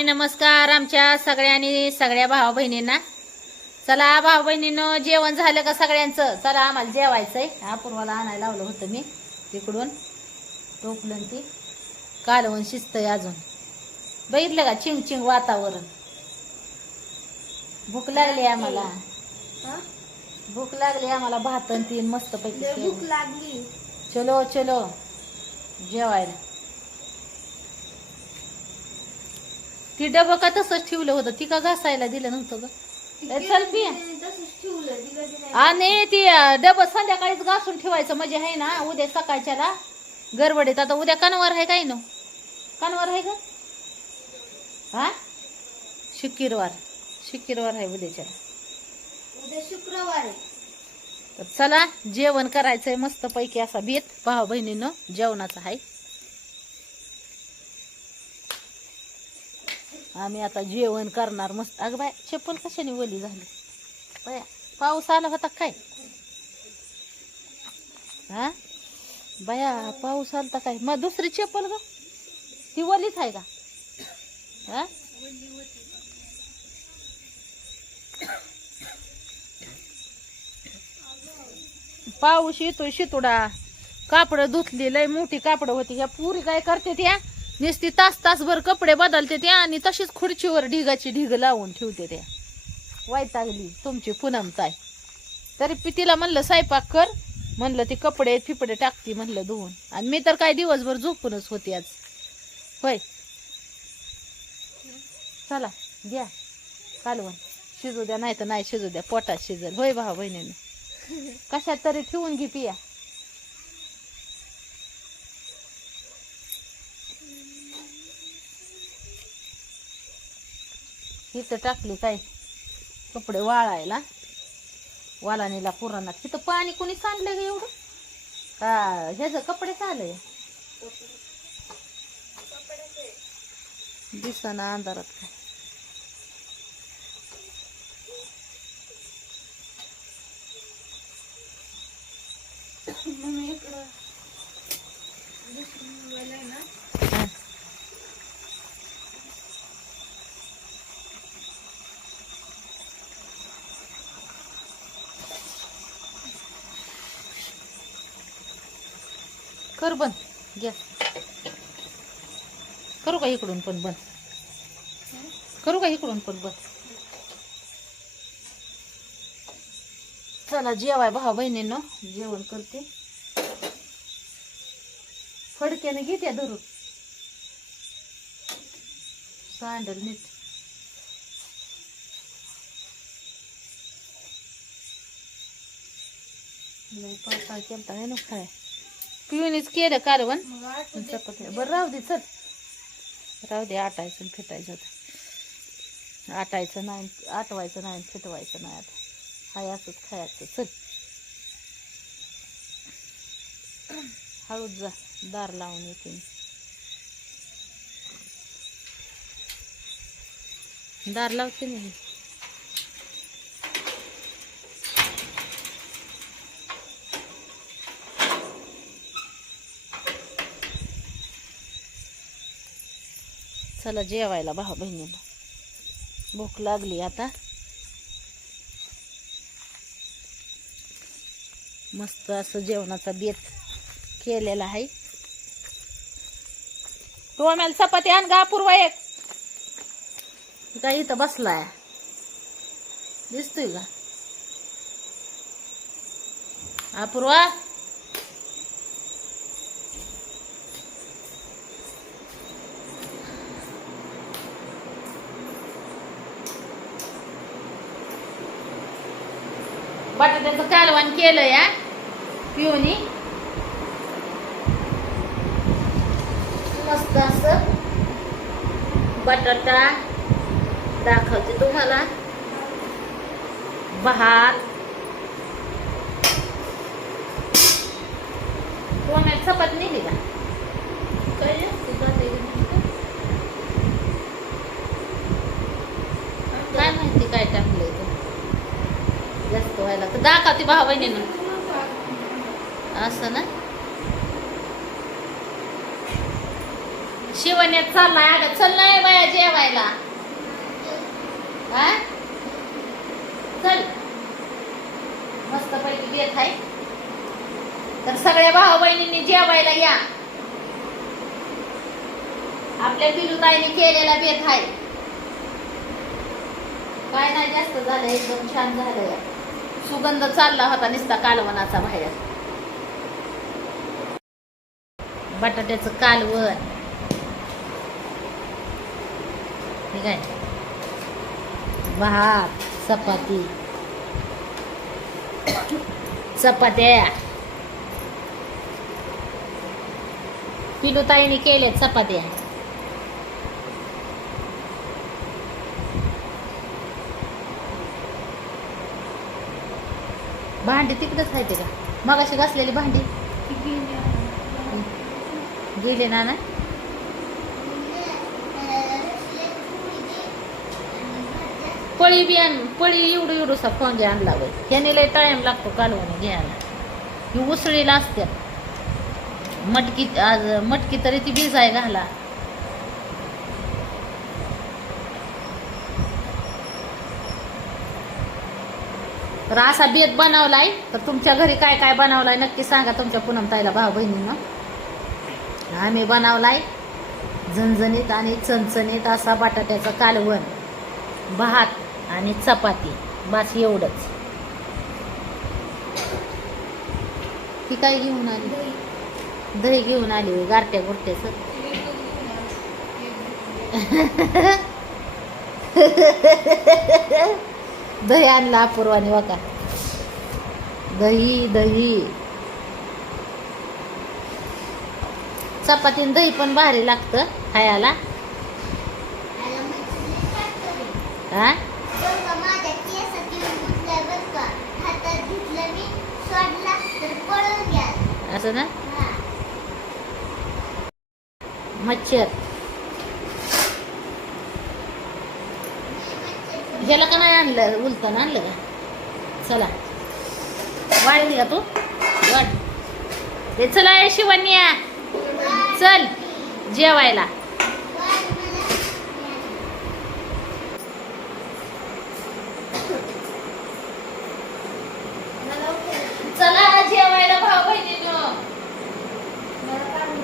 हाय नमस्कार आमच्या सगळ्यांनी सगळ्या भावा बहिणींना. चला भाऊ बहिणीनं जेवण झालं का सगळ्यांचं? चला आम्हाला जेवायचंय. अपूर्वाला आणायला लावलं होतं मी तिकडून. टोपलं ती कालवण शिजतंय अजून. बघितलं का चिंग चिंग वातावरण? भूक लागली आम्हाला. भूक लागली आम्हाला भात आणि तीन मस्त पैकी भूक लागली. चलो चलो. जेवायला. ती डबं का तसंच ठेवलं होतं. ती का घासायला दिलं नव्हतं ग? चल. आणि ती डबं संध्याकाळीच घासून ठेवायचं म्हणजे आहे ना उद्या सकाळच्याला. गडबडीत आता उद्या कनवर आहे काय न? कनवर आहे का हा? शुक्रवार. शुक्रवार आहे उद्याच्याला. उद्या शुक्रवार आहे. तर चला जेवण करायचंय मस्त पैकी असा बेत भाऊ बहिणीनं जेवणाचा आहे. आम्ही आता जेवण करणार मस्त. अगं बाय चप्पल कशाने ओली झाली? बाया पाऊस आला होता काय? हा? बाया पाऊस आलता काय? मग दुसरी चप्पल ग? ती ओलीच आहे का? हा? पाऊस येतोय शितोडा. कापड धुतली लय मोठी कापड होती. ह्या पुरी काय करते त्या? नुसती तास तासभर कपडे बदलते ते आणि तशीच खुर्चीवर ढिगाची ढिग लावून ठेवते त्या वैतागली तुमची पुनम ताय तरी पी तिला म्हणलं स्वयंपाक कर. म्हणलं ती कपडे फिपडे टाकती म्हणलं धुवून. आणि मी तर काय दिवसभर झोपूनच होती आज. होय. चला द्या कालवण. शिजू द्या नाही तर नाही शिजू द्या. पोटात शिजल. होय भाऊ बहिणीने. कशात तरी ठेवून घे पिया. इथं टाकली काय? कपडे वाळायला. वालानीला पुराणात. तिथं पाणी कोणी सांडलं ग एवढं? का ह्याच कपडे चालय दिसना अंधारात काय? कर बंद. गॅस करू का इकडून पण बंद? करू का इकडून पण बंद? चला जेवाय भाऊ बहिणींनो. जेवण करते. फडक्याने घेत्या धरून. सांडल नीट. लय पावसाळा केलता काय ना काय पिऊनच केलं कारवण. चपात्या बरं राहू दे चल. राहू दे आटायचं फिटायचं आता. आटायचं नाही आटवायचं नाही फिटवायचं नाही आता. हाय असंच खायचं. चल. हळूच जा दार लावून येते. दार लावते ना चला जेवायला भाऊ बहिणीला. भूक लागली आता. मस्त असं जेवणाचा बेत केलेला आहे. तू आम्हाला चपाती आण गा, अपूर्वा एक. काय इथं बसलाय. दिसतोय का? अपूर्वा? कालवण केलं या. पिऊनी मस्त असं बटाटा दाखवते तुम्हाला. भात. टोमॅट चपात नाही का? काय माहिती काय टाकलंय ते? जास्त व्हायला. तर दाखव ती भाऊ बहिणीनं असं ना? शिवण्यात चाललाय. अगं चल नाही बाया जेवायला. चल. मस्त पैकी येत आहे. तर सगळ्या भाऊ बहिणींनी जेवायला या. आपल्या बिलुताईने केलेला बेत आहे. काय नाही जास्त झालं. एकदम छान झालं सुगंध चालला होता नुसता कालवणाचा बाहेर. बटाट्याचं कालवण. ठीक आहे. भात चपाती. चपात्या. पिलुताईने केल्या चपात्या. भांडी तिकडंच आहे का? मगाशी घासलेली भांडी. गेले ना ना? पळी बी आण पळी एवढं एवढंसा फोंगे आणला बाई. ह्याने लय टाईम लागतो कालवून घ्यायला. ही उसळीला असत्यात मटकी आज मटकी तरी ती भिजाय घाला. तर असा बेत बनवलाय. तर तुमच्या घरी काय काय बनवलाय नक्की सांगा तुमच्या पूनम ताईला भाऊ बहिणीनं. आम्ही बनवलाय झणझणीत आणि चणचणीत असा बटाट्याचं कालवण भात आणि चपाती. बस एवढंच. ती काय घेऊन आली? दही घेऊन आली गारट्या गुरट्याच. दही आणला अपूर्वाने बघा. दही दही. चपातीन दही पण भारी लागतं खायला. हा माझ्या केसात येऊन गुंतलाय बरं का हातात घेतलं मी सोडला तर पळून घ्या असं ना हा. मच्छर ह्याला का नाही आणलं? उलताना आणलं का? चला. वाढली का तू. वाढ. ते चला ए शिवन्या. चल जेवायला चला जेवायला भाऊ बहिणीनं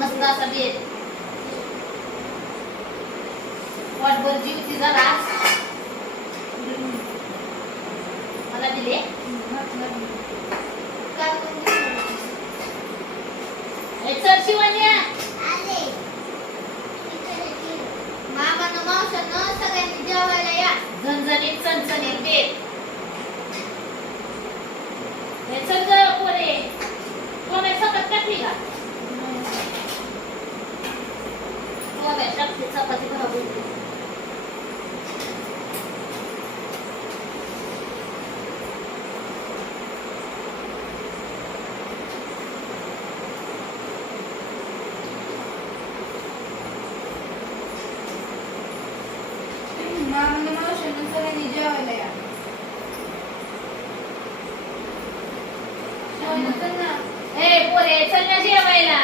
मस्त असा बेत वाटभर जीवती जरा मला दिले ए, चल शिवन्या आले. इकडे ये. मामानं मावशानं सगळ्यांनी जेवायला या झणझणीत चणचणीत बेल हे चल ग पोरे कोणे सपत टाकली का? कोणे टाकली चपाती भाऊ मामानं मावशानं सगळ्यांनी जेवायला या ए पोरे चल ना जेवायला.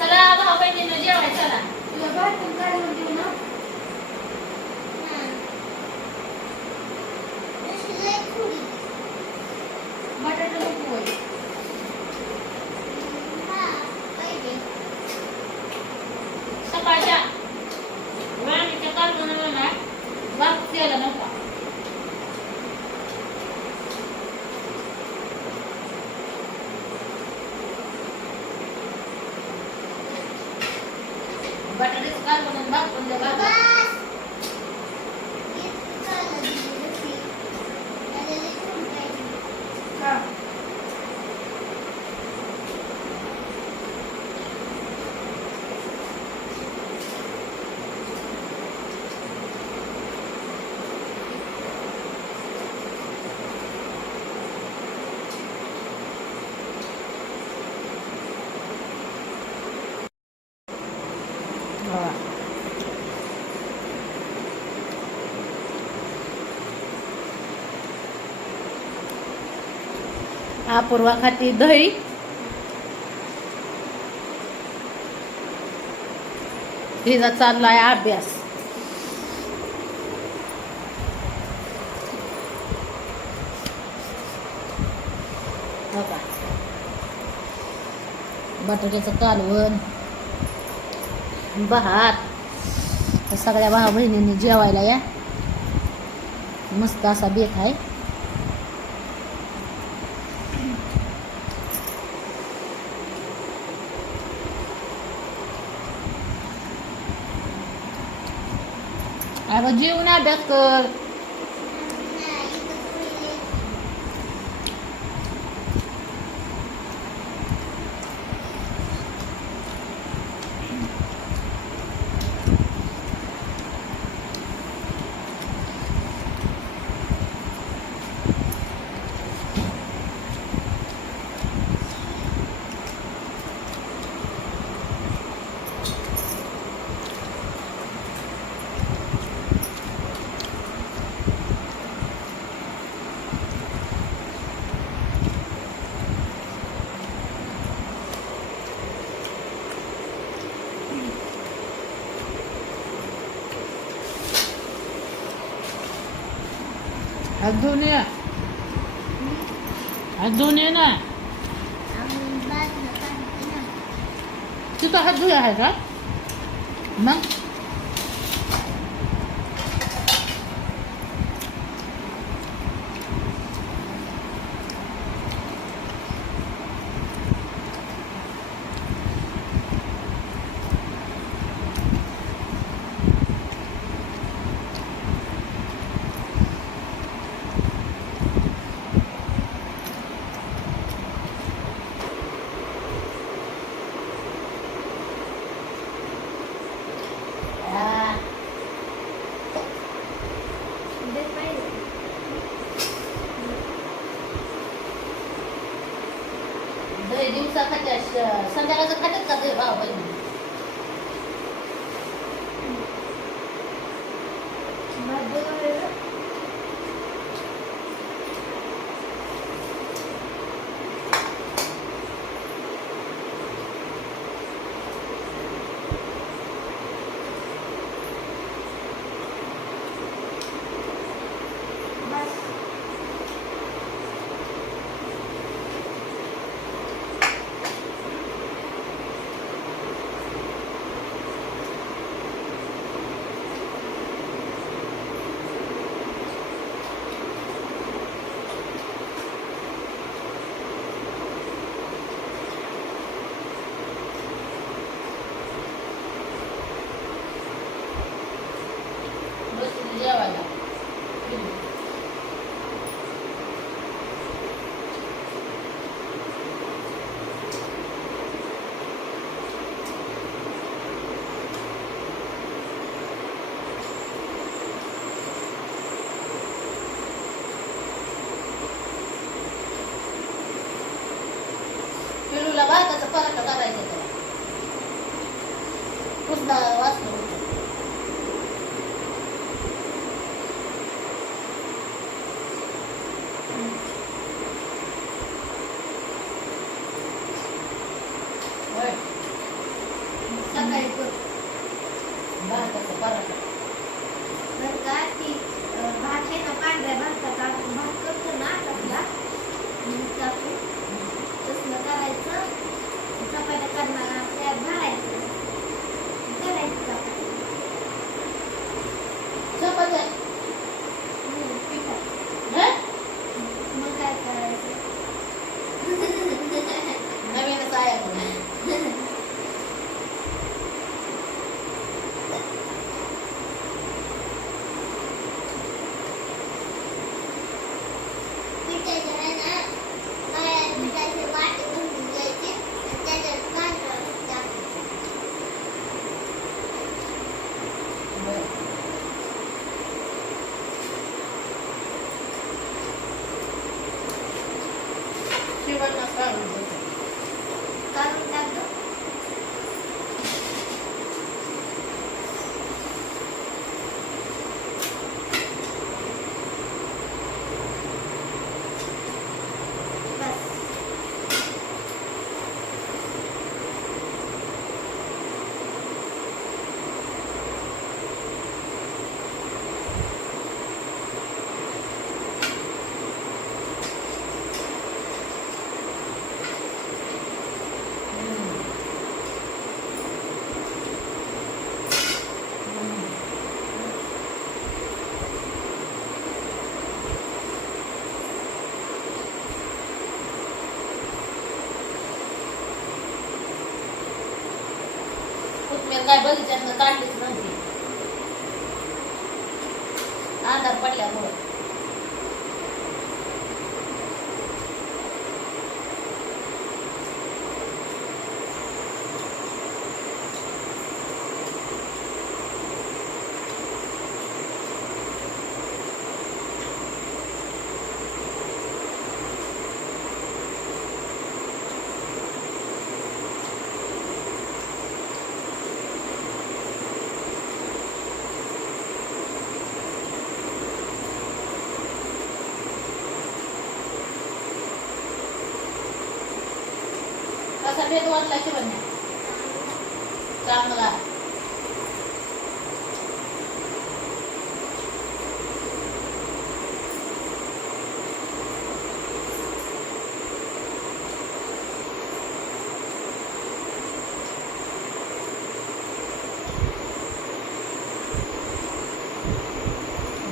चला भाऊ बहिणीनं जेवाय चला तुला बाहेर काय म्हणते ना बटाटा नको होय. सकाळच्या राणीच्या कालवणाला बाप केला नव्हता बटाट्याचं अपूर्वा खाती दही तिचा चाललाय अभ्यास. बटाट्याचं कालवण. भात. सगळ्या भाऊ बहिणींनी जेवायला या. मस्त असा बेत आहे. rojiuna dakar Adunia. Adunia na. Kita haduya hai ka? Mang? 家要是开得早点的，我。सकाळी भाताचा पराठा तर का ती भात आहे ना पांढऱ्या भाताचा करतो ना आपला तसलं करायचं चपात्या करणार त्या भरायचं का काय बगीच्यातनं काढलीच नव्हती. आधार पडल्यामुळं. कसा भेद वाटला शिवण्या चांगला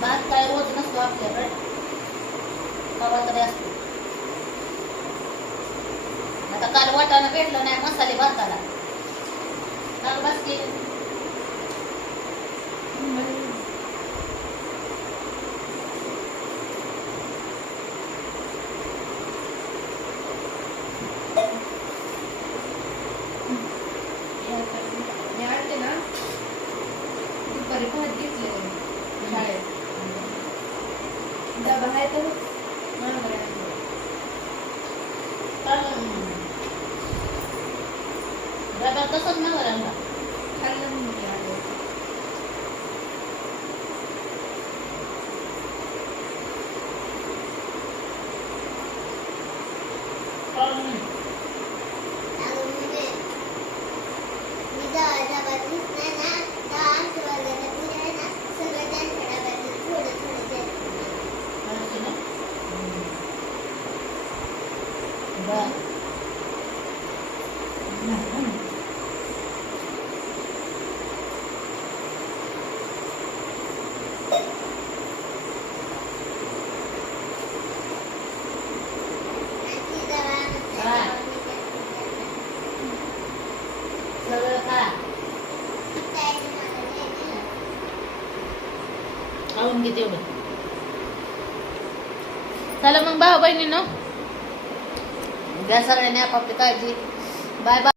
भात काय रोज नसतो आपल्याकडे. कवा तरी असतो आता काल वाटाणा भेटलं नाही मसाले भाताला. काल डबा आहे तर आहे. डब्यात तसंच नगर आणला खाल्लं म्हणून मी चला मग भाऊ बहिणीनं घ्या सगळ्यांनी आपापली काळजी बाय बाय